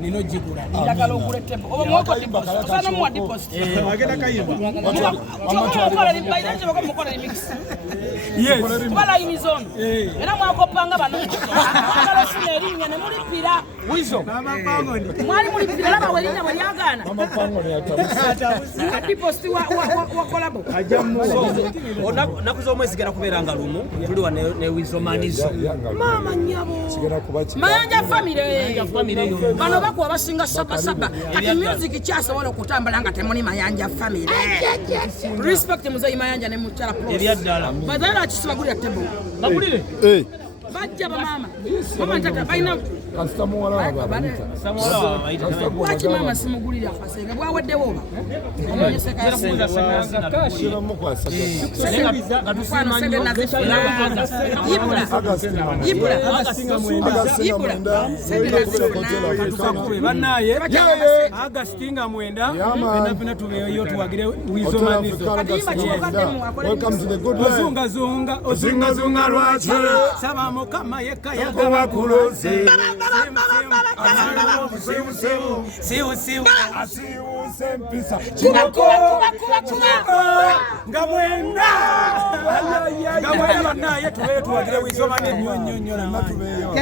nino jigura ndagala ogule tempo oba mwako deposit sana mwa deposit agenda kayimba mukola libaira nje bako mukola mix yes bala ini zone era mwako panga bano kala sine rinnya ne muri pira wizo mama pango ndi mwali muri pira laba welina wanyagana mama pango ne atabusa deposit wa kolabo ajamu nakuzo mwezi gera kuberanga lumu tuli wa ne wizo manizo mama nyabo sigera kubachi mayanja family bano bako abasinga saba kati music kyasa wala kutambala nga temoni mayanja family respect muzai mayanja ne muchala pro ebyaddala badala kisibagulira tebo bagulire bajja ba mama ntata baina customer wala babanita wachi mama simugulira afasenge bwawadde woba omonyeseka shira mukwasa gatusima nyo yibula agasinga mwenda banaye agasinga mwenda na tubeyo tuwagire wizomanizo welcome to the good life zunga zunga lwachi sabamo kama yeka yakoba kulose siu sempisa ngamwenda naye tubeyo tuwagire wizomanizo nyonyo na matubeyo